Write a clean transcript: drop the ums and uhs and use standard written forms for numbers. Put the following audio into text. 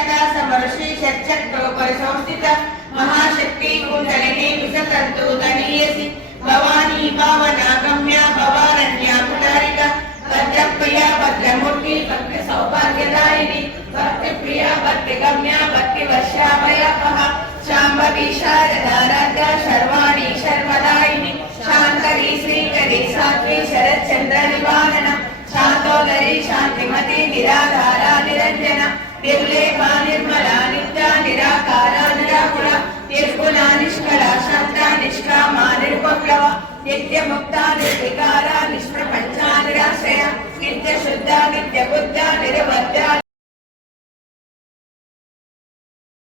सुजाता समर्षि षट्चक्रोपरिसंस्थित महाशक्ति कुंडलिनी विसतर्तुतनीयसि भवानी भावना गम्या भवारण्या कुटारिका भद्रप्रिया भद्रमूर्ति भक्ति सौभाग्यदायिनी भक्ति प्रिया भक्ति गम्या भक्ति वर्षाभयापहा शांभवी शारदाराध्या शर्वाणी शर्वदायिनी शांकरी श्रीकरी साध्वी शरच्चंद्र निवारण शांतोदरी शांतिमती निराधारा निरंजना निर्लेपा निर्मला नित्या निराकारा निराकुला निर्गुणा निष्कला शांता निष्कामा निर्विप्लवा नित्य मुक्ता निर्विकारा निष्प्रपंचा निराश्रया नित्य शुद्धा नित्य बुद्धा निर्व